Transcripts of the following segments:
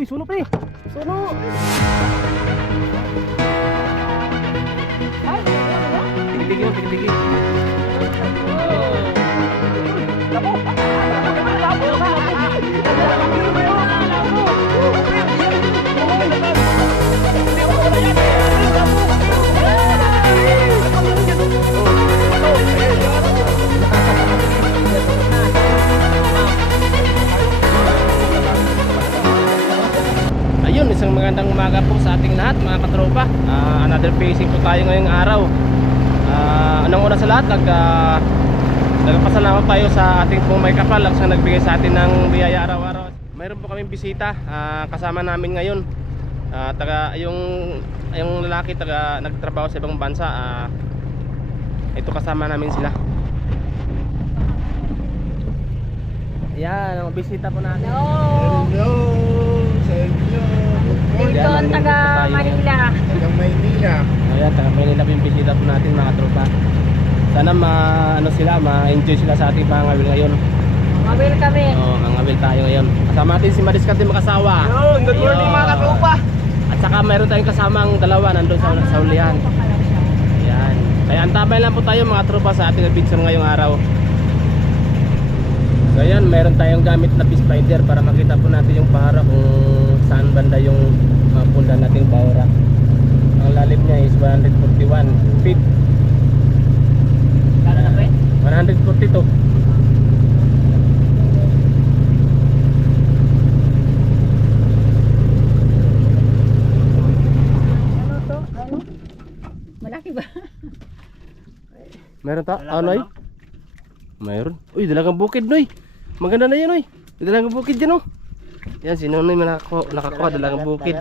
Uy, suno pre. Suno. Ay, Tigil-tigil, tigil-tigil. Ayun, isang magandang umaga po sa ating lahat mga katropa. Another facing po tayo ngayong araw. Anong una sa lahat, nagpasalamat tayo sa ating pong may kapal ang nagbigay sa atin ng biyaya araw-araw. Mayroon po kaming bisita, kasama namin ngayon. Yung lalaki nagtrabaho sa ibang bansa. Ito kasama namin sila. Yan, ang bisita po natin. hello. Hello sa inyo. Dito ang taga Manila. Taga Maynila. Ayan, taga Manila po yung bisita po natin mga tropa. Sana ma-enjoy sila sa ating pangawil ngayon. Mabil kami. Oo, mangawil tayo ngayon. Kasama natin si Mariskarte mag-asawa. Good morning mga katropa. At saka mayroon tayong kasamang dalawa nandun sa ulihan. Ayan. Kaya antabay lang po tayo mga tropa sa ating adventure ngayong araw. So ayan, mayroon tayong gamit na fish finder para makita po natin yung bahara kung saan banda yung punda nating bahara. Ang lalim niya is 141 feet. Kala na ba? 142. Ano to? Ano? Malaki ba? Meron ta? Noy? Mayroon. Uy, dalagang bukid, Noy. Maganda na yan, Noy. Dalagang bukid dyan, oh. Yan, si Noy nakakuha, dalagang bukid.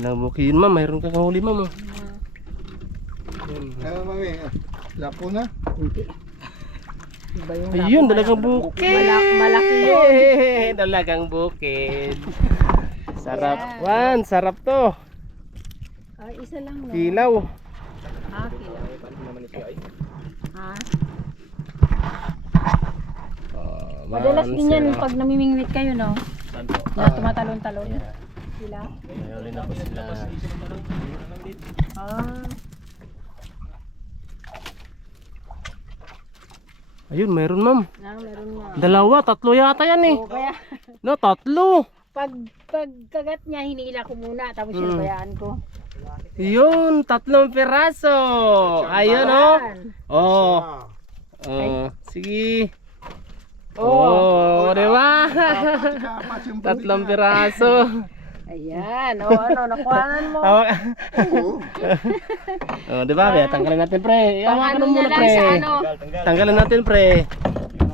Dalagang bukid yun, ma'am. Mayroon kang huli, ma'am, oh. Mami, lapo na. Hindi. Iba yung Ayun, lapo. dalagang bukid. Malaki yun. Dalagang bukid. Sarap. Ayan. Wan, sarap to. Ay, isa lang no. Kilaw. Kilaw. Ha? Madalas din yan pag namimingwit kayo, no? Na tumatalon-talon. Sila. Mayroon na po sila. Ayun, mayroon, ma'am. Meron nga. Dalawa, tatlo yata yan eh. Oo, kaya No, tatlo. pag kagat niya, hinila ko muna, tapos sinabayaan ko. Yun, 3 piraso. Ayun, oh. Oh. Oh, sige. Oh, di ba? 3 piraso. Ayan, nakuhanan mo. Hawak. Oh, di ba? Tanggalin natin, pre. Pang Hawakan ano mo niya muna, lang pre. sa ano. Tanggalin natin, pre.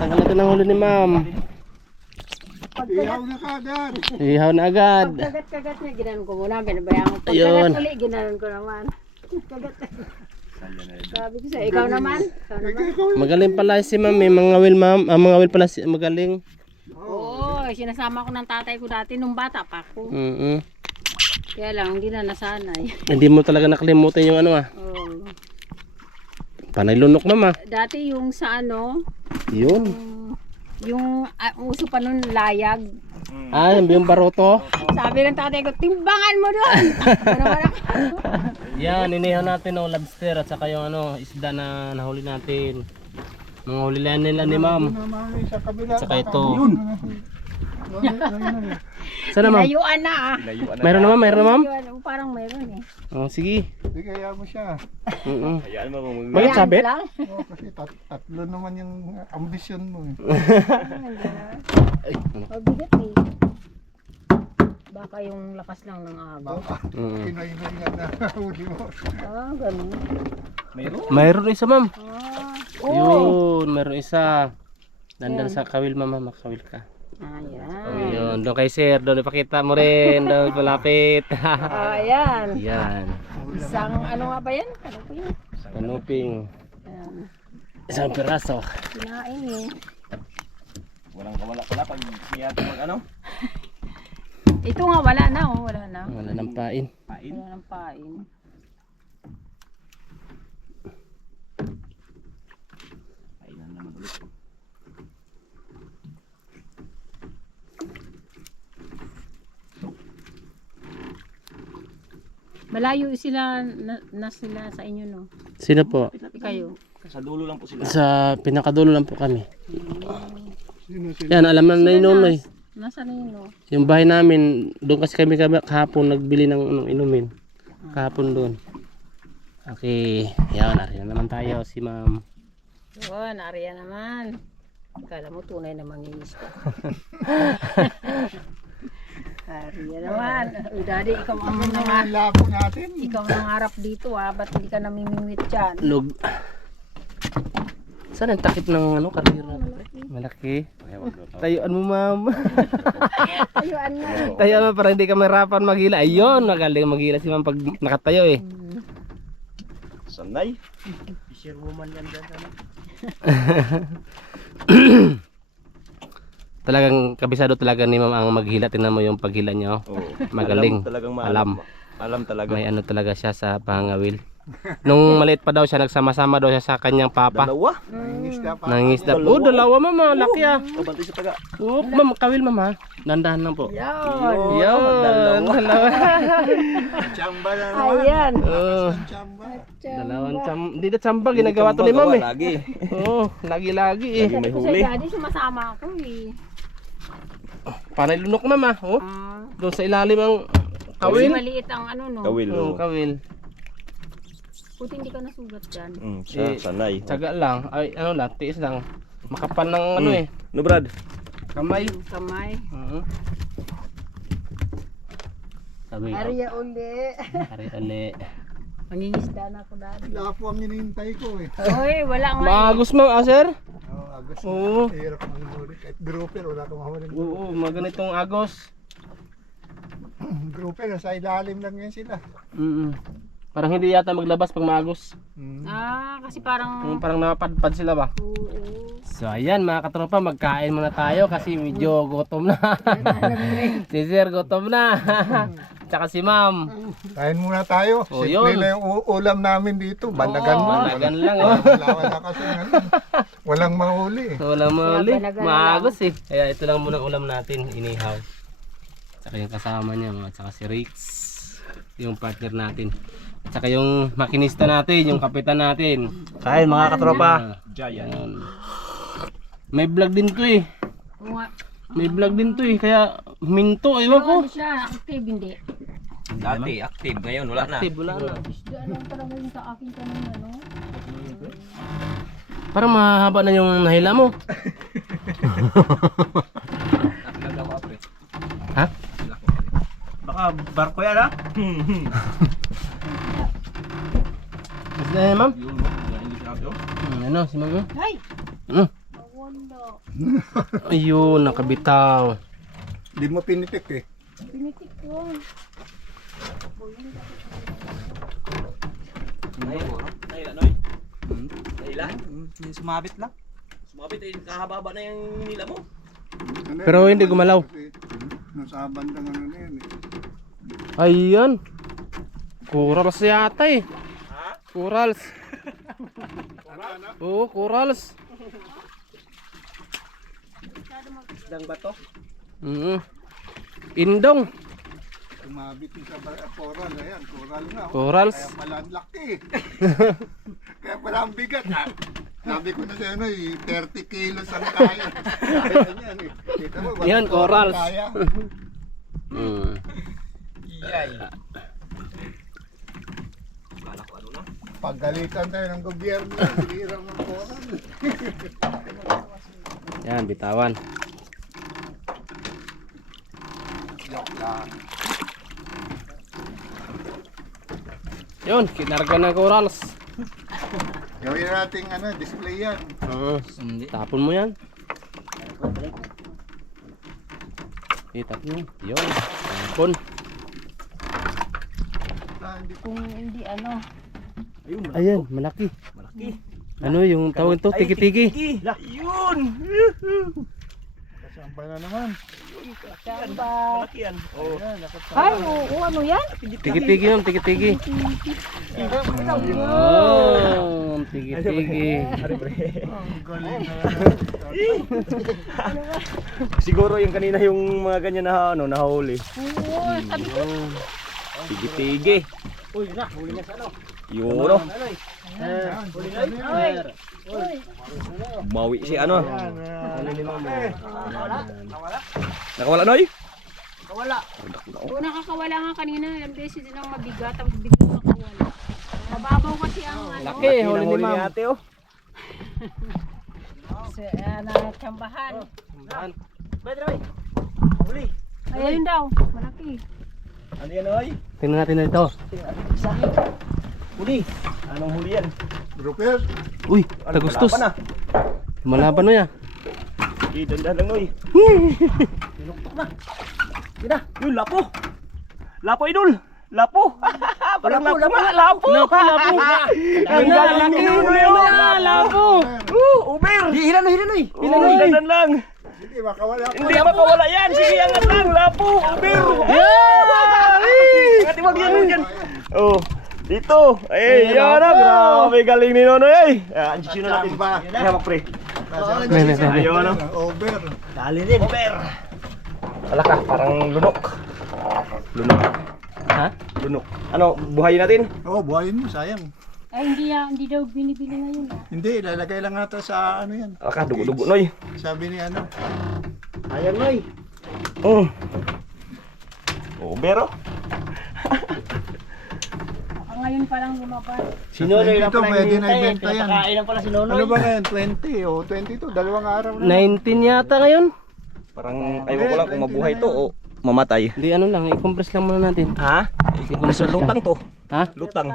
Tanggalin natin ang huli ni ma'am. Ihaw na kagad. Ihaw na agad. Pag kagat-kagat niya, ginanon ko muna, binabayaan ko. Pag Ayun. kagat uli, ginanon ko naman. Kagat. Sabi ko sa'yo, ikaw naman. Ikaw naman. Magaling pala si ma'am, may mangawil ma'am. Mangawil pala si magaling. Oo, sinasama ko ng tatay ko dati nung bata pa ako. Kaya lang, hindi na nasanay. Hindi mo talaga nakalimutan yung ano ah. Oo. Panay lunok ma'am ah. Dati yung sa ano, Yun. yung uso pa nun, layag. Yung baroto. Sabi ng tatay ko, timbangan mo doon. Ano naman ako? Yan, inihaw natin ng lobster at saka yung ano, isda na nahuli natin. Mga hulilan nila ni ma'am. Mami, sa kabila. At saka ito. Yun. Sana ma'am? Layuan na ah. Mayroon na ma'am? Mayroon na ma'am? Layuan, parang mayroon eh. Oh, sige. Hindi kaya mo siya. Bakit sabit? Ayan lang. Kasi tatlo naman yung ambisyon mo. Mabigat eh. Baka yung lakas lang ng agos. Kinailangan na huli mo. Ganun. Mayroon isa ma'am. Oh. Yun, mayroon isa. Nandun sa kawil ma'am, makawil ka. Ayan. Yun, doon kay sir, doon ipakita mo rin, doon palapit. Ayan. Yan. Isang ano nga ba yan? Ano po yun? Kanuping. Ayan. Isang piraso. Kinain eh. Walang kawala pala pag siya mag ano? Ito nga wala na oh. Wala na. Wala nang pain. Wala nang pain. Painan naman ulit. Malayo sila na sila sa inyo, no? Sino po? Kayo. Sa dulo lang po sila. Sa pinakadulo lang po kami. Sino sila? Yan, alam na ni Nonoy. Nasa na yun, no? Yung bahay namin, doon kasi kami kahapon nagbili ng inumin. Kahapon doon. Okay, yan, ariyan naman tayo si ma'am. Yun, Arya naman. Kala mo tunay na manginis ka. Arya naman. Uy, Daddy, ikaw ang Ano nangarap. ang lapo natin? Ikaw ang nangarap dito, Ba't hindi ka namimingwit dyan? Lug. Saan ang takip ng karira? Malaki. Tayuan mo, ma'am. Ayuan mo. Tayuan mo para hindi ka mahirapan maghila. Ayun, magaling maghila si ma'am pag nakatayo eh. Sanay. Talagang kabisado talaga ni ma'am ang maghila. Tingnan mo yung paghila niya. Oh. Oo. Magaling. Talagang Alam. Alam talaga. May ano talaga siya sa pangawil. Nung maliit pa daw siya, nagsama-sama daw siya sa kanyang papa. Dalawa. Nangingisda pa. Nangingisda. Oh, dalawa mama, laki ah. Kabantay sa taga. Oh, ma'am, kawil ma'am ha. Dandahan lang po. Yan. Yun, dalawa. Chamba na naman. Ayan. Oh, Chamba. dalawang hindi na tsamba, ginagawa to ni ma'am eh. Lagi. Oo, lagi-lagi eh. May Sabi ko huli. sa Daddy, sumasama ako eh. Panay lunok ma'am ha. Oh, Ah. doon sa ilalim ang Kasi kawil. maliit ang ano, no? Kawil. Oo, Oh. kawil. Buti hindi ka nasugat dyan. Sanay. Tsaga lang. Ay, ano lang, tiis lang. Makapal ng ano eh. No, Brad. Kamay. Kamay. Oo. Sabi ko. Arya uli. Ari-ali. Mangingisda na ako, Daddy. Lapo ang hinihintay ko eh. Uy, wala nga. Maagos ma'am, sir? Oh, agos. Oo. Hirap manghuli. Kahit grouper, wala kang mahuli. Oo, maganitong agos. Grouper, nasa ilalim lang yan sila. Parang hindi yata maglabas pag maagos. Ah, kasi parang... Parang napadpad sila ba? Oo. So ayan mga katropa, magkain muna tayo kasi medyo gutom na. Si sir gutom na. Tsaka si ma'am. Kain muna tayo. Oh, Simple yun. na yung ulam namin dito. Banagan mo. Banagan lang oh. Wala kasi walang mahuli. Wala mali. Banagan na Maagos eh. Kaya ito lang muna ulam natin, inihaw. Tsaka yung kasama niya, tsaka si Rix. Yung partner natin. At saka yung makinista natin, yung kapitan natin. Kain mga katropa. Ayan. May vlog din to eh. Oo nga. May vlog din to eh. Kaya huminto, ewan ko. Ano siya? Active, hindi. Dati active, ngayon wala na. Active, wala na. Isda lang talaga yung sa akin kanina, no? Parang mahaba na yung nahila mo. Ha? Baka barko yan ha? Gusto na yan, ma'am? Yun, hindi siya ako. Ano, si ma'am? Ay! Hmm. Nawanda. Ayun, nakabitaw. Hindi mo pinitik eh. Pinitik ko. Nahila, Noy? Nahila? Sumabit lang. Sumabit eh, kahaba-haba na yung nila mo. Ano Pero yan? hindi gumalaw. Nasa bandang ano na yan eh. Ayan. Corals yata eh. Ha? Corals. Oo, corals. Isdang ba to? Indong. Tumabit yung sa coral. Ayan, coral nga. Oh. Corals. Kaya pala ang laki. Kaya pala ang bigat ha. Sabi ko na sa ano eh, 30 kilos ang kaya. Kaya niyan eh. Kita mo, bakit Yan, corals. Kaya. Iyay. Kala ko ano na? Pagalitan tayo ng gobyerno, sinira ng coral. Yan, bitawan. Joke lang. Yun, kinarga ng corals. Gawin natin ano, display yan. Tapon mo yan. Itapon mo. Yun, tapon. Hindi Kung hindi ano. Ayan, malaki. Malaki. Ano yung tawag ito? Tiki-tiki. Yun! kasamba na naman. Samba. Malaki yan. Oh. Ay, oo, ano yan? Tiki-tiki yun, tiki-tiki. Oh, tiki-tiki. Ang galing na. Siguro yung kanina yung mga ganyan na ano, nahuli. Oo, sabi ko. Tigi-tigi. Uy, na, huli na sa ano. Yun, no? Bawi si ano. Nakawala, Noy? Wala. Oo, nakakawala nga kanina. Yung beses din ang mabigat. Tapos biglang nakawala. Mababaw kasi ang ano. Laki, huli ni ma'am. ate, oh. Natsambahan. Pwede, Noy. Huli. Ayun daw. Malaki. Ano yan, Noy? Tingnan natin na ito. Huli. Anong huli yan? Grouper. Uy, tagustos. Malapan na. Malaban na yan. Sige, dandan lang, Noy. Tinuktok na. Gina, yun, lapo. Lapo, idol. Lapo. Parang lapo nga, lapo. Lapo. Ang galing ni Nunoy, oh. Lapo. Uber. Hilan na, Noy. Dandan lang. Hindi, makawala pa. Hindi makawala yan. Sige, angat lang. Lapo, Uber. Angat, iwag yan. Oh, dito. Ay, yan na. Grabe, galing ni Nunoy, ay. Anjisyon na natin. Hamak, pre. Ayun, ano. Over. Dali din. Uber. Wala ka, parang lunok. Lunok. Ha? Lunok. Ano, buhayin natin? Oo, buhayin mo, sayang. Ay, hindi daw binibili ngayon. Hindi, ilalagay lang ata sa ano yan. Wala ka, dugo-dugo, Noy. Sabi ni ano. Ayan, Noy. Oh. Uber, oh. Ngayon pa lang lumabas. Si Nonoy lang pala pwede na ibenta yan. Kainan pala si Nonoy. Ano ba ngayon? 20 o 22? Dalawang araw na. 19 yata ngayon. Parang ayaw ko lang kung mabuhay to o mamatay. Hindi, ano lang, i-compress lang muna natin. Ha? Nasa lutang to. Ha? Lutang.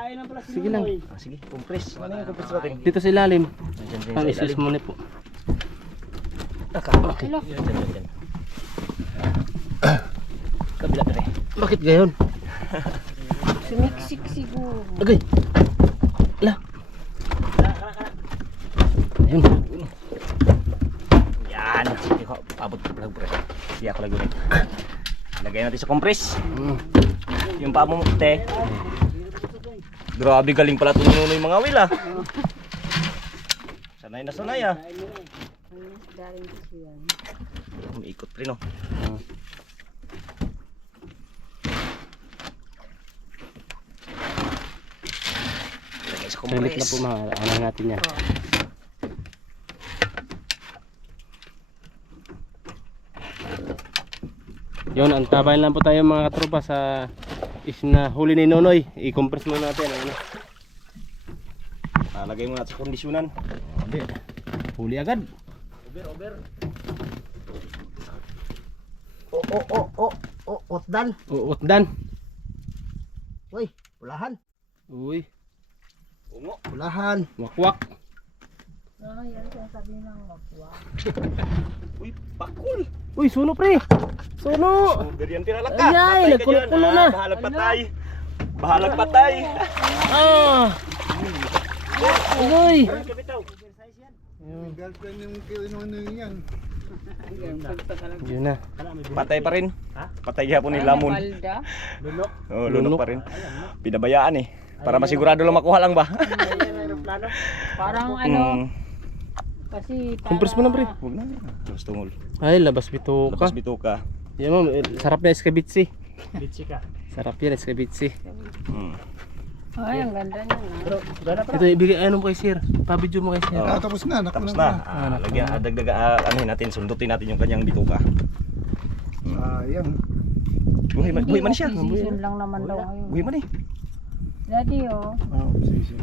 Sige lang. Sige, compress. Ano yung compress natin? Dito sa ilalim. Diyan, Ang sa isis ilalim. muna po. Okay. Hello. Diyan. Kabila pa rin. Bakit gayon? Sumiksik siguro. Agay. Ala. Ayun. Yan. Sige ko, abot ko lang, pre. Siya ko lang ulit. Lagay natin sa compress. Yung paa mo, te. Grabe, galing pala tumuno yung mga wheel, ah. Sanay na sanay, ah. Umiikot rin, oh. Lagay sa Salit na compress. po mga ano natin yan. Yun, antabayan lang po tayo mga katropa sa na huli ni Nonoy. I-compress muna natin. Ano? Lagay mo natin sa kondisyonan. Hindi. Huli agad. Over. Otdan. Uutdan. Uy, ulahan. Uy, Ungo. Ulahan. wakwak. Uy, pakul. Uy, suno pre. Suno. Over yan tinalak ka. Ay, Patay ka nagkulo-kulo dyan, na. ah. Bahalag patay. Bahalag patay. Ah. Uy. Girlfriend yung kinuno yan. Yun na. Patay pa rin. Patay hapon ni Lamon. Balda. Oh, lunok pa rin. Pinabayaan eh. Para masigurado lang makuha lang ba? Parang ano, Mm. kasi para... Compress mo na pre. Huwag na. Labas tungol. Ay, labas bituka. Labas bituka. Yan ma'am, sarap na escabitsi. Bitsi ka. Sarap yan, escabitsi. Mm. Ay, ang ganda niya. Ito, ibigay ano mo kay sir. Pabidyo mo kay sir. Oh. Tapos na, Tapos nakulang na. Lagyan, dagdag, anuhin natin, sundutin natin yung kanyang bituka. Sayang. Buhay man siya. Season lang naman daw ngayon. Buhay man eh. Daddy, oh. Obsession.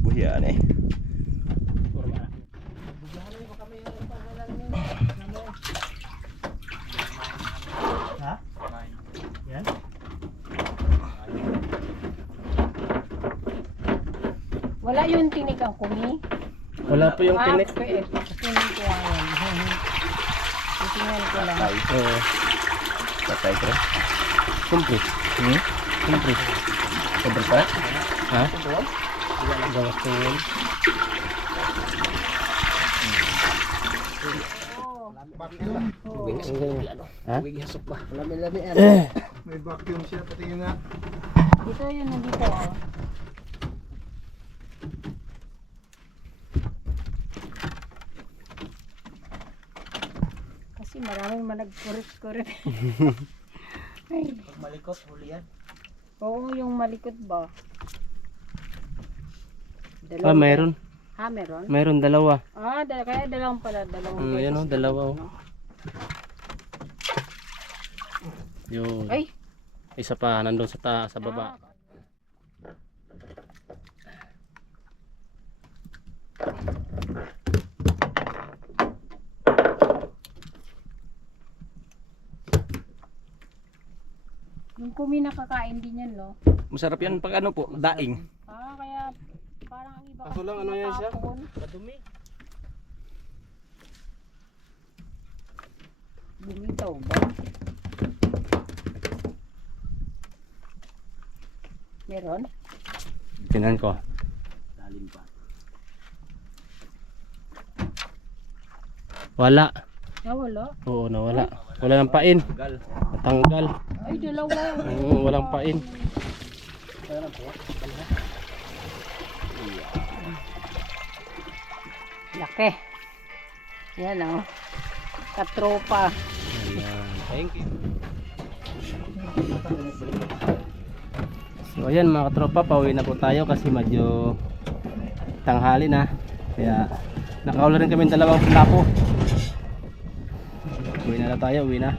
Buhay yan eh. Wala yung tinik ang kumi. Wala po yung tinik. Tinik ko yan. Titingnan ko lang. Oo. Patay ko. Complete. Complete. Sobrang pa? Ha? Gawas ko yun. Ha? May vacuum siya, pati yun nga. Dito yun, nandito. Oh. Kasi maraming managkurit-kurit. Ay. Pag malikot, huli yan. Oo, yung malikot ba? Ah, mayroon. Ha, meron? Mayroon dalawa. Ah, kaya dalawang pala. Dalawang beses. Yan o, dalawa o. Yun. Ay! Isa pa, nandun sa taas, sa baba. Yung kumi nakakain din yan, no? Masarap yan pag ano po, daing. Ah, kaya parang ang iba Kaso lang, ano yan siya? tinatapon. Madumi. Bumitaw ba? Meron? Tinan ko. Lalim pa. Wala. Ah, wala. Oo, nawala. Wala ng pain. Gal. Natanggal. Ay, dalawa. Oo, walang pain. Laki. Yan, oh. Katropa. Ayan. Thank you. So ayan mga katropa, pauwi na po tayo kasi medyo tanghali na. Kaya nakahuli rin kami dalawang lapo. Uwi na tayo, uwi na.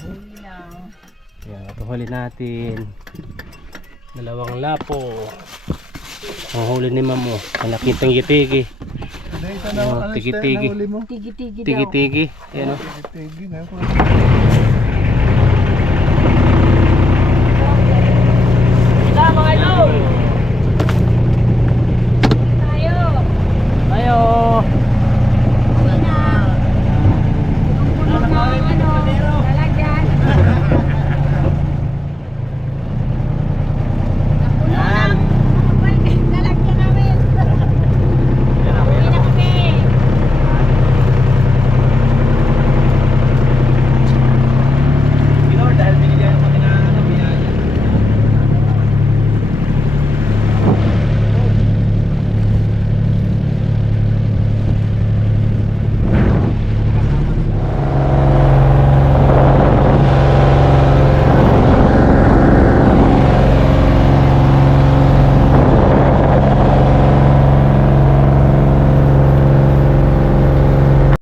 Huli lang. Ayan, nakahuli natin dalawang lapo. Ang huli ni Mamo, malaking tigi-tigi. Isa Oh, tigi-tigi. huli mo? Tigi-tigi daw. Tigi-tigi. Ayan o. Tigi na.